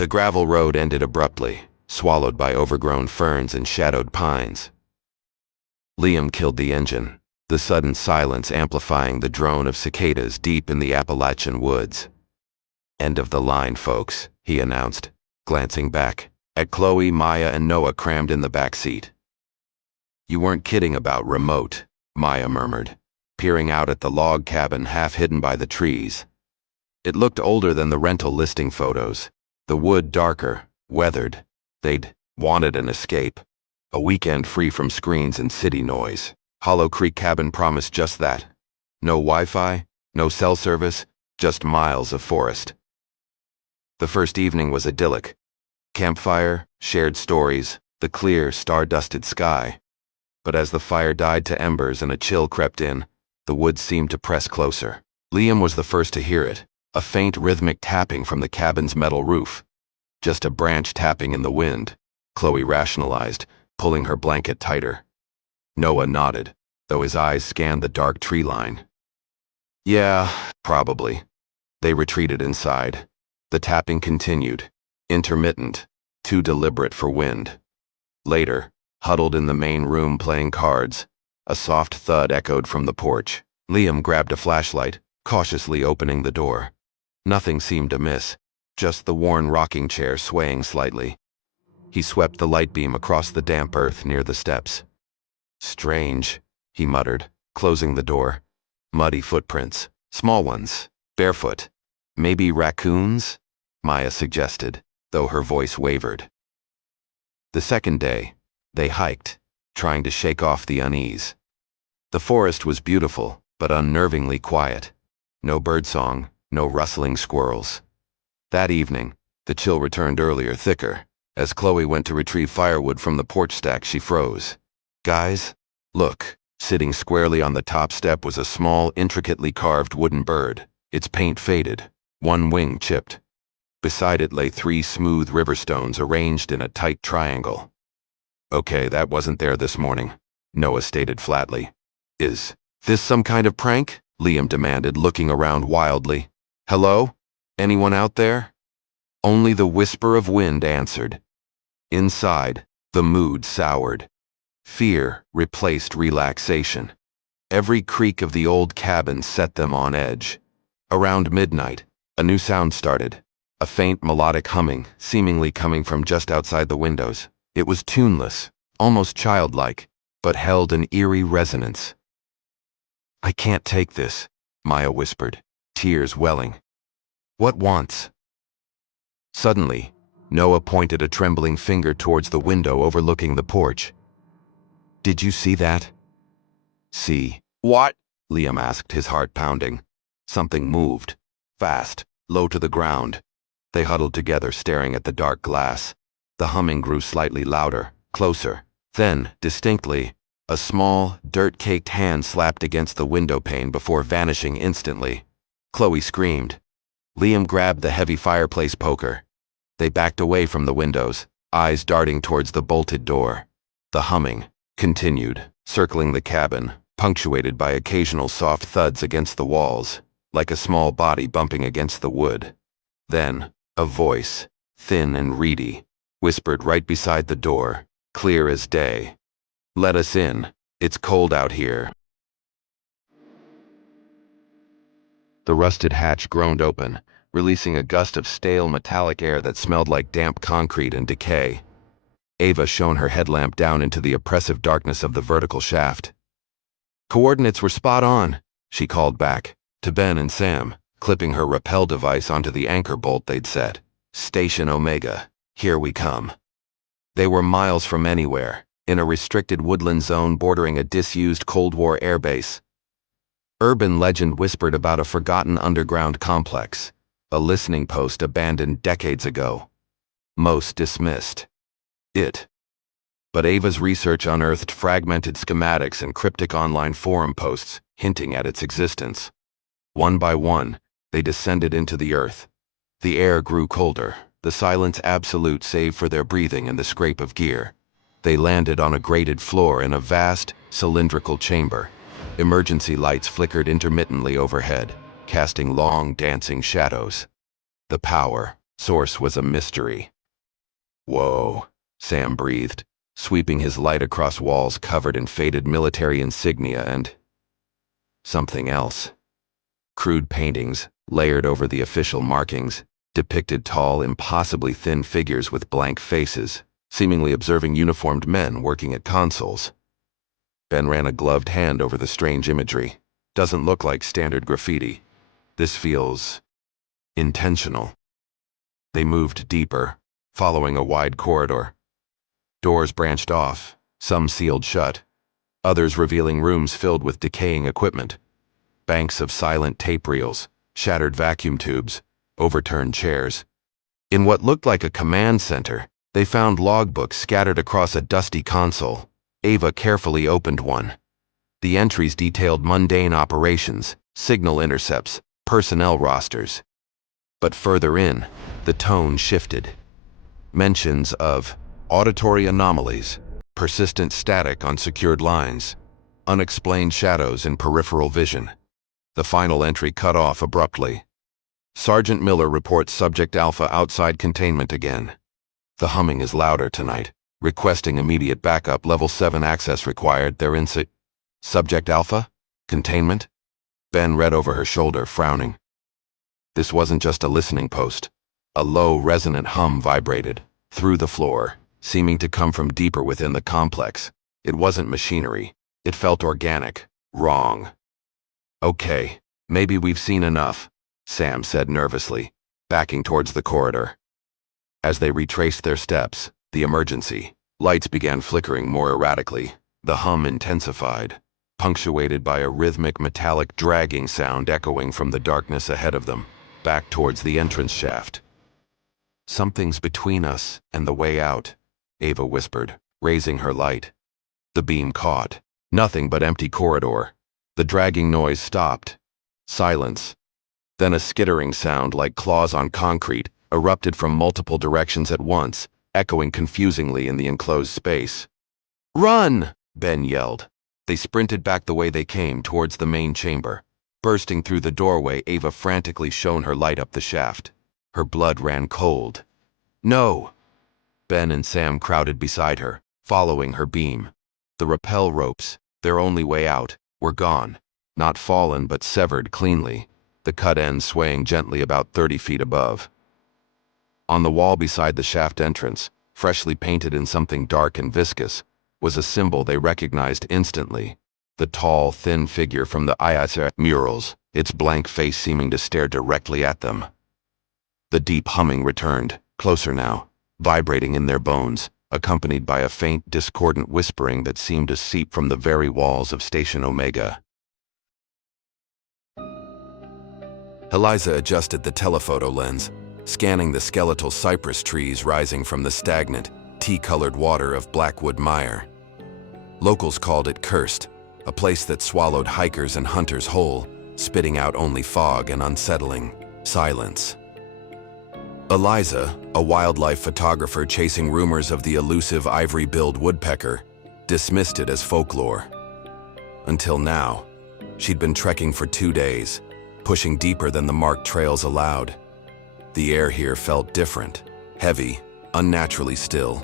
The gravel road ended abruptly, swallowed by overgrown ferns and shadowed pines. Liam killed the engine, the sudden silence amplifying the drone of cicadas deep in the Appalachian woods. "End of the line, folks," he announced, glancing back at Chloe, Maya, and Noah crammed in the back seat. "You weren't kidding about remote," Maya murmured, peering out at the log cabin half hidden by the trees. It looked older than the rental listing photos, the wood darker, weathered. They'd wanted an escape, a weekend free from screens and city noise. Hollow Creek cabin promised just that. No Wi-Fi, no cell service, just miles of forest. The first evening was idyllic. Campfire, shared stories, the clear, star-dusted sky. But as the fire died to embers and a chill crept in, the woods seemed to press closer. Liam was the first to hear it, a faint rhythmic tapping from the cabin's metal roof. Just a branch tapping in the wind, Chloe rationalized, pulling her blanket tighter. Noah nodded, though his eyes scanned the dark tree line. "Yeah, probably." They retreated inside. The tapping continued, intermittent, too deliberate for wind. Later, huddled in the main room playing cards, a soft thud echoed from the porch. Liam grabbed a flashlight, cautiously opening the door. Nothing seemed amiss, just the worn rocking chair swaying slightly. He swept the light beam across the damp earth near the steps. "Strange," he muttered, closing the door. "Muddy footprints, small ones, barefoot. Maybe raccoons?" Maya suggested, though her voice wavered. The second day, they hiked, trying to shake off the unease. The forest was beautiful, but unnervingly quiet. No birdsong, no rustling squirrels. That evening, the chill returned earlier, thicker. As Chloe went to retrieve firewood from the porch stack, she froze. "Guys, look." Sitting squarely on the top step was a small, intricately carved wooden bird, its paint faded, one wing chipped. Beside it lay 3 smooth river stones arranged in a tight triangle. "Okay, that wasn't there this morning," Noah stated flatly. "Is this some kind of prank?" Liam demanded, looking around wildly. "Hello? Anyone out there?" Only the whisper of wind answered. Inside, the mood soured. Fear replaced relaxation. Every creak of the old cabin set them on edge. Around midnight, a new sound started, a faint melodic humming, seemingly coming from just outside the windows. It was tuneless, almost childlike, but held an eerie resonance. "I can't take this," Maya whispered, tears welling. "What wants?" Suddenly, Noah pointed a trembling finger towards the window overlooking the porch. "Did you see that?" "See what?" Liam asked, his heart pounding. Something moved, fast, low to the ground. They huddled together, staring at the dark glass. The humming grew slightly louder, closer. Then, distinctly, a small, dirt-caked hand slapped against the window pane before vanishing instantly. Chloe screamed. Liam grabbed the heavy fireplace poker. They backed away from the windows, eyes darting towards the bolted door. The humming continued, circling the cabin, punctuated by occasional soft thuds against the walls, like a small body bumping against the wood. Then, a voice, thin and reedy, whispered right beside the door, clear as day. "Let us in. It's cold out here." The rusted hatch groaned open, releasing a gust of stale metallic air that smelled like damp concrete and decay. Ava shone her headlamp down into the oppressive darkness of the vertical shaft. "Coordinates were spot on," she called back, to Ben and Sam, clipping her rappel device onto the anchor bolt they'd set. "Station Omega, here we come." They were miles from anywhere, in a restricted woodland zone bordering a disused Cold War airbase. Urban legend whispered about a forgotten underground complex, a listening post abandoned decades ago. Most dismissed it. But Ava's research unearthed fragmented schematics and cryptic online forum posts hinting at its existence. One by one, they descended into the earth. The air grew colder, the silence absolute save for their breathing and the scrape of gear. They landed on a grated floor in a vast, cylindrical chamber. Emergency lights flickered intermittently overhead, casting long, dancing shadows. The power, Source was a mystery. Whoa, Sam breathed, sweeping his light across walls covered in faded military insignia and something else. Crude paintings, layered over the official markings, depicted tall, impossibly thin figures with blank faces, seemingly observing uniformed men working at consoles. Ben ran a gloved hand over the strange imagery. Doesn't look like standard graffiti. This feels intentional. They moved deeper, following a wide corridor. Doors branched off, some sealed shut, others revealing rooms filled with decaying equipment. Banks of silent tape reels, shattered vacuum tubes, overturned chairs. In what looked like a command center, they found logbooks scattered across a dusty console. Ava carefully opened one. The entries detailed mundane operations, signal intercepts, personnel rosters. But further in, the tone shifted. Mentions of auditory anomalies, persistent static on secured lines, unexplained shadows in peripheral vision. The final entry cut off abruptly. Sergeant Miller reports Subject Alpha outside containment again. The humming is louder tonight. Requesting immediate backup. Level 7 access required. They're in Subject Alpha? Containment? Ben read over her shoulder, frowning. This wasn't just a listening post. A low, resonant hum vibrated through the floor, seeming to come from deeper within the complex. It wasn't machinery. It felt organic. Wrong. Okay, maybe we've seen enough, Sam said nervously, backing towards the corridor. As they retraced their steps, the emergency lights began flickering more erratically. The hum intensified, punctuated by a rhythmic metallic dragging sound echoing from the darkness ahead of them, back towards the entrance shaft. Something's between us and the way out, Ava whispered, raising her light. The beam caught. Nothing but empty corridor. The dragging noise stopped. Silence. Then a skittering sound like claws on concrete erupted from multiple directions at once, echoing confusingly in the enclosed space. "Run!" Ben yelled. They sprinted back the way they came, towards the main chamber. Bursting through the doorway, Ava frantically shone her light up the shaft. Her blood ran cold. "No!" Ben and Sam crowded beside her, following her beam. The rappel ropes, their only way out, were gone. Not fallen, but severed cleanly, the cut end swaying gently about 30 feet above. On the wall beside the shaft entrance, freshly painted in something dark and viscous, was a symbol they recognized instantly. The tall, thin figure from the Ayasa murals, its blank face seeming to stare directly at them. The deep humming returned, closer now, vibrating in their bones, accompanied by a faint, discordant whispering that seemed to seep from the very walls of Station Omega. Eliza adjusted the telephoto lens, scanning the skeletal cypress trees rising from the stagnant, tea-colored water of Blackwood Mire. Locals called it cursed, a place that swallowed hikers and hunters whole, spitting out only fog and unsettling silence. Eliza, a wildlife photographer chasing rumors of the elusive ivory-billed woodpecker, dismissed it as folklore. Until now, she'd been trekking for 2 days, pushing deeper than the marked trails allowed. The air here felt different, heavy, unnaturally still.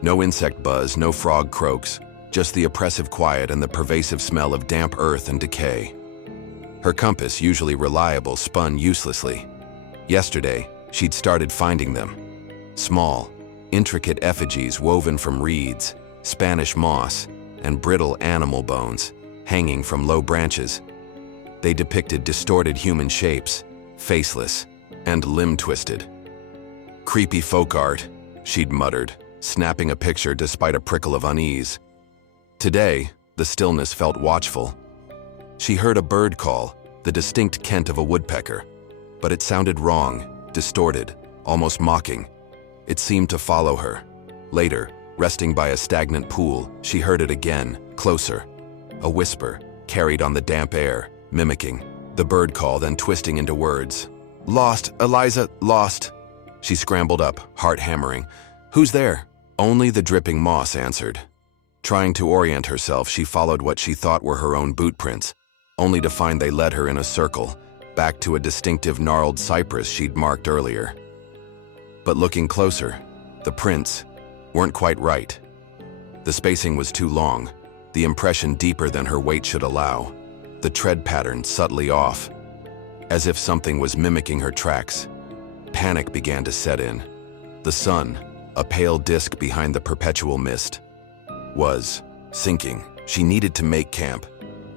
No insect buzz, no frog croaks, just the oppressive quiet and the pervasive smell of damp earth and decay. Her compass, usually reliable, spun uselessly. Yesterday, she'd started finding them. Small, intricate effigies woven from reeds, Spanish moss, and brittle animal bones, hanging from low branches. They depicted distorted human shapes, faceless, and limb-twisted. "Creepy folk art," she'd muttered, snapping a picture despite a prickle of unease. Today, the stillness felt watchful. She heard a bird call, the distinct cant of a woodpecker, but it sounded wrong, distorted, almost mocking. It seemed to follow her. Later, resting by a stagnant pool, she heard it again, closer. A whisper, carried on the damp air, mimicking the bird call, then twisting into words. "Lost, Eliza, lost." She scrambled up, heart hammering. "Who's there?" Only the dripping moss answered. Trying to orient herself, she followed what she thought were her own boot prints, only to find they led her in a circle, back to a distinctive gnarled cypress she'd marked earlier. But looking closer, the prints weren't quite right. The spacing was too long, the impression deeper than her weight should allow, the tread pattern subtly off, as if something was mimicking her tracks. Panic began to set in. The sun, a pale disk behind the perpetual mist, was sinking. She needed to make camp.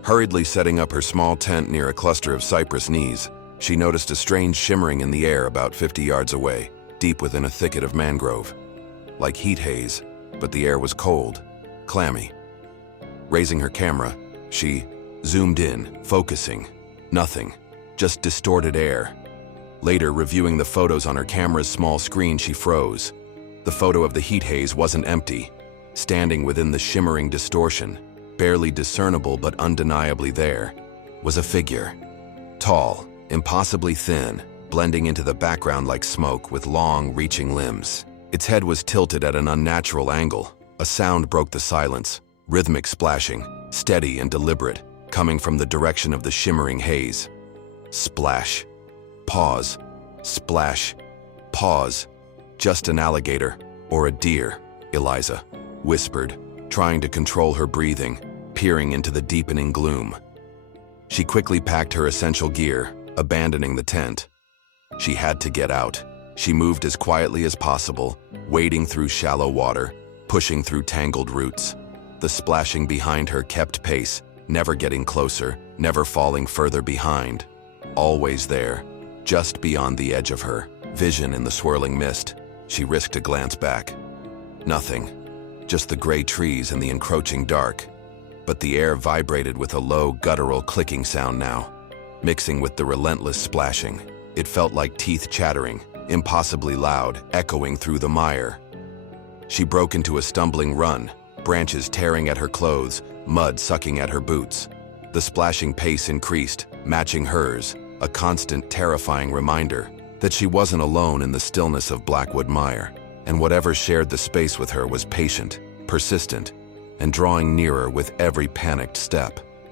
Hurriedly setting up her small tent near a cluster of cypress knees, she noticed a strange shimmering in the air about 50 yards away, deep within a thicket of mangrove. Like heat haze, but the air was cold, clammy. Raising her camera, she zoomed in, focusing. Nothing, just distorted air. Later, reviewing the photos on her camera's small screen, she froze. The photo of the heat haze wasn't empty. Standing within the shimmering distortion, barely discernible but undeniably there, was a figure. Tall, impossibly thin, blending into the background like smoke with long, reaching limbs. Its head was tilted at an unnatural angle. A sound broke the silence, rhythmic splashing, steady and deliberate, coming from the direction of the shimmering haze. Splash. Pause. Splash. Pause. Just an alligator, or a deer, Eliza whispered, trying to control her breathing, peering into the deepening gloom. She quickly packed her essential gear, abandoning the tent. She had to get out. She moved as quietly as possible, wading through shallow water, pushing through tangled roots. The splashing behind her kept pace, never getting closer, never falling further behind. Always there, just beyond the edge of her vision in the swirling mist. She risked a glance back. Nothing. Just the gray trees and the encroaching dark. But the air vibrated with a low, guttural clicking sound now, mixing with the relentless splashing. It felt like teeth chattering, impossibly loud, echoing through the mire. She broke into a stumbling run, branches tearing at her clothes, mud sucking at her boots. The splashing pace increased, matching hers, a constant, terrifying reminder that she wasn't alone in the stillness of Blackwood Mire, and whatever shared the space with her was patient, persistent, and drawing nearer with every panicked step.